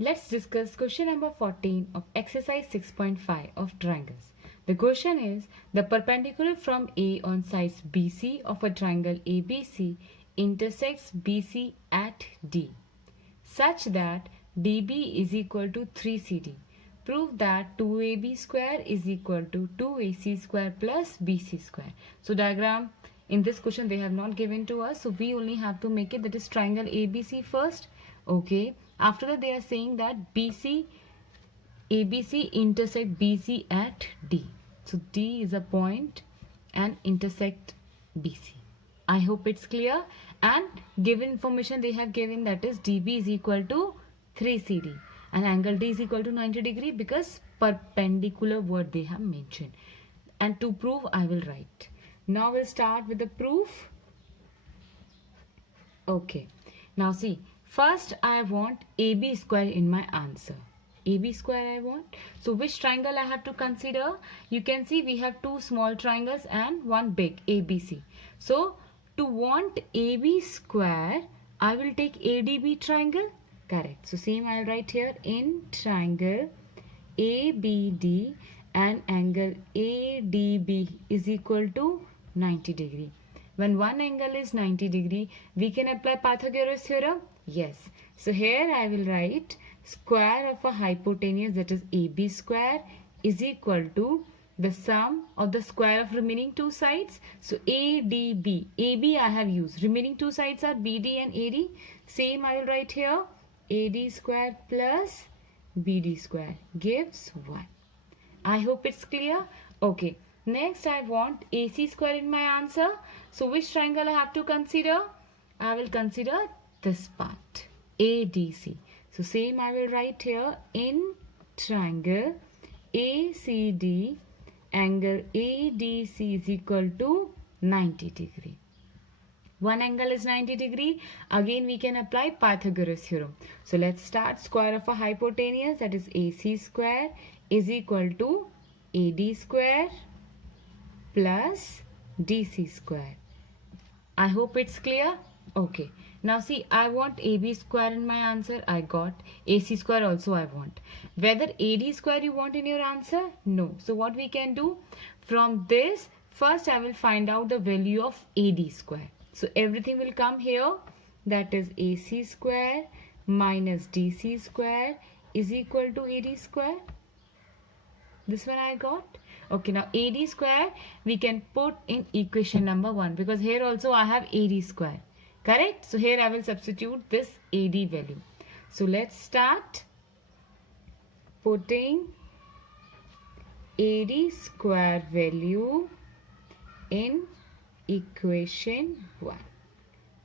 Let's discuss question number 14 of exercise 6.5 of triangles. The question is the perpendicular from A on sides BC of a triangle ABC intersects BC at D such that DB is equal to 3CD. Prove that 2AB square is equal to 2AC square plus BC square. So diagram in this question they have not given to us, so we only have to make it, that is triangle ABC first. Okay, after that they are saying that ABC intersect BC at D. So D is a point and intersect BC. I hope it's clear. And given information they have given, that is DB is equal to 3CD and angle D is equal to 90 degree because perpendicular word they have mentioned. And to prove I will write. Now we'll start with the proof. Okay. Now see, first I want AB square in my answer. AB square I want. So which triangle I have to consider? You can see we have two small triangles and one big, ABC. So to want AB square, I will take ADB triangle. Correct. So same I'll write here, in triangle ABD and angle ADB is equal to 90 degree. When one angle is 90 degree, we can apply Pythagoras theorem. Yes. So here I will write square of a hypotenuse, that is AB square, is equal to the sum of the square of remaining two sides. So ADB. AB I have used. Remaining two sides are BD and AD. Same I will write here. AD square plus BD square gives 1. I hope it's clear. Okay. Next I want AC square in my answer. So which triangle I have to consider? I will consider this part, ADC. So same I will write here, in triangle ACD angle ADC is equal to 90 degree. One angle is 90 degree. Again we can apply Pythagoras theorem. So let's start. Square of a hypotenuse, that is AC square, is equal to AD square plus DC square. I hope it's clear. Okay. Now see, I want AB square in my answer. I got AC square also I want. Whether AD square you want in your answer? No. So what we can do? From this, first I will find out the value of AD square. So everything will come here. That is AC square minus DC square is equal to AD square. This one I got. Okay, now AD square we can put in equation number 1 because here also I have AD square. Correct? So here I will substitute this AD value. So let's start putting AD square value in equation 1.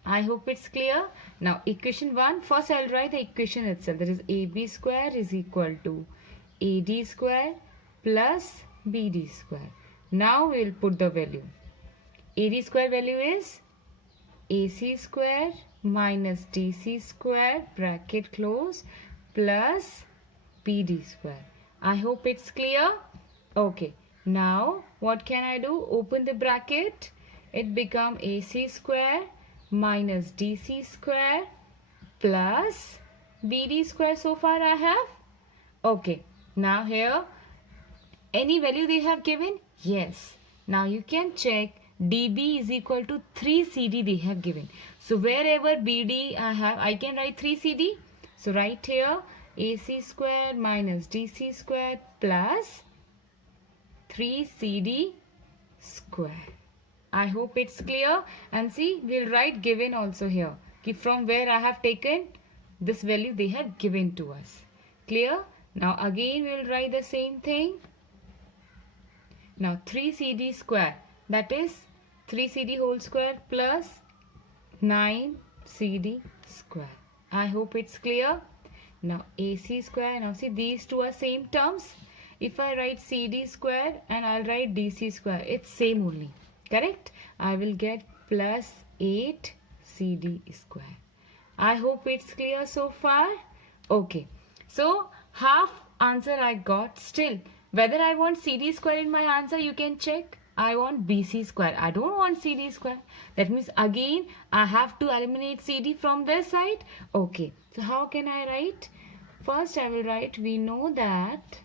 I hope it's clear. Now equation 1, first I will write the equation itself. That is AB square is equal to AD square plus BD square. Now we will put the value. AD square value is AC square minus DC square bracket close plus BD square. I hope it's clear. Okay. Now what can I do? Open the bracket. It become AC square minus DC square plus BD square. So far I have. Okay. Now here any value they have given? Yes. Now you can check. DB is equal to 3CD they have given. So wherever BD I have, I can write 3CD. So right here AC square minus DC square plus 3CD square. I hope it's clear. And see, we'll write given also here. From where I have taken this value they have given to us. Clear? Now again we'll write the same thing. Now 3CD square, that is 3CD whole square plus 9CD square. I hope it's clear. Now AC square, now see these two are same terms. If I write CD square and I'll write DC square, it's same only. Correct? I will get plus 8CD square. I hope it's clear so far. Okay. So half answer I got. Still, whether I want CD square in my answer, you can check. I want BC square. I don't want CD square. That means again I have to eliminate CD from this side. Okay. So how can I write? First I will write, we know that,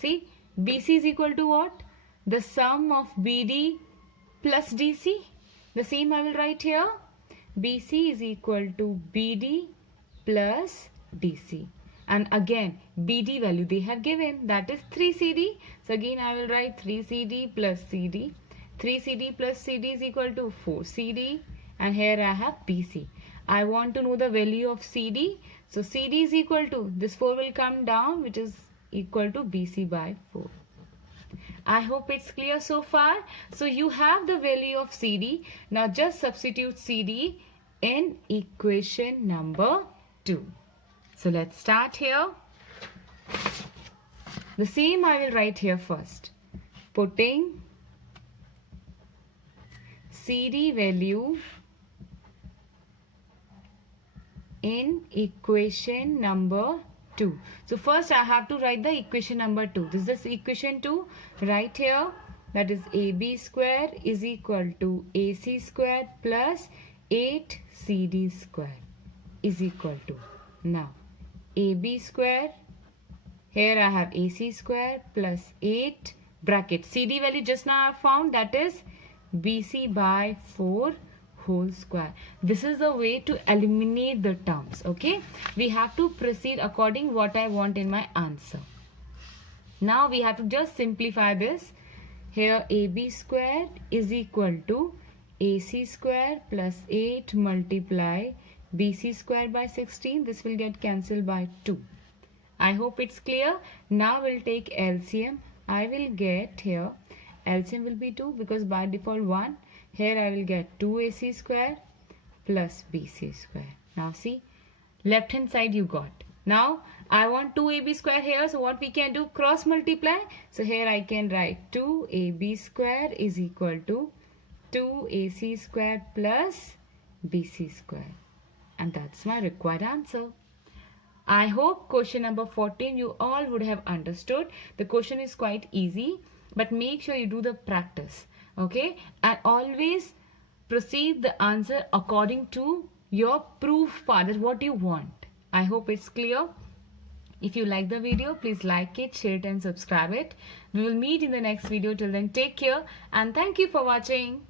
see, BC is equal to what? The sum of BD plus DC. The same I will write here. BC is equal to BD plus DC. And again, BD value they have given, that is 3CD. So again I will write 3CD plus CD. 3CD plus CD is equal to 4CD. And here I have BC. I want to know the value of CD. So CD is equal to, this 4 will come down, which is equal to BC by 4. I hope it's clear so far. So you have the value of CD. Now just substitute CD in equation number 2. So let's start here. The same I will write here first. Putting CD value in equation number 2. So first I have to write the equation number 2. This is equation 2 right here. That is AB square is equal to AC square plus 8CD square is equal to. Now AB square, here I have AC square plus 8 bracket. CD value just now I found, that is BC by 4 whole square. This is the way to eliminate the terms. Okay, we have to proceed according what I want in my answer. Now we have to just simplify this. Here AB square is equal to AC square plus 8 multiply BC square by 16. This will get cancelled by 2. I hope it's clear. Now we'll take LCM. I will get here, LCM will be 2 because by default 1. Here I will get 2AC square plus BC square. Now see, left hand side you got. Now I want 2AB square here. So what we can do? Cross multiply. So here I can write 2AB square is equal to 2AC square plus BC square. And that's my required answer. I hope question number 14 you all would have understood. The question is quite easy, but make sure you do the practice. Okay, and always proceed the answer according to your proof part. That's what you want. I hope it's clear. If you like the video, please like it, share it and subscribe it. We will meet in the next video. Till then, take care and thank you for watching.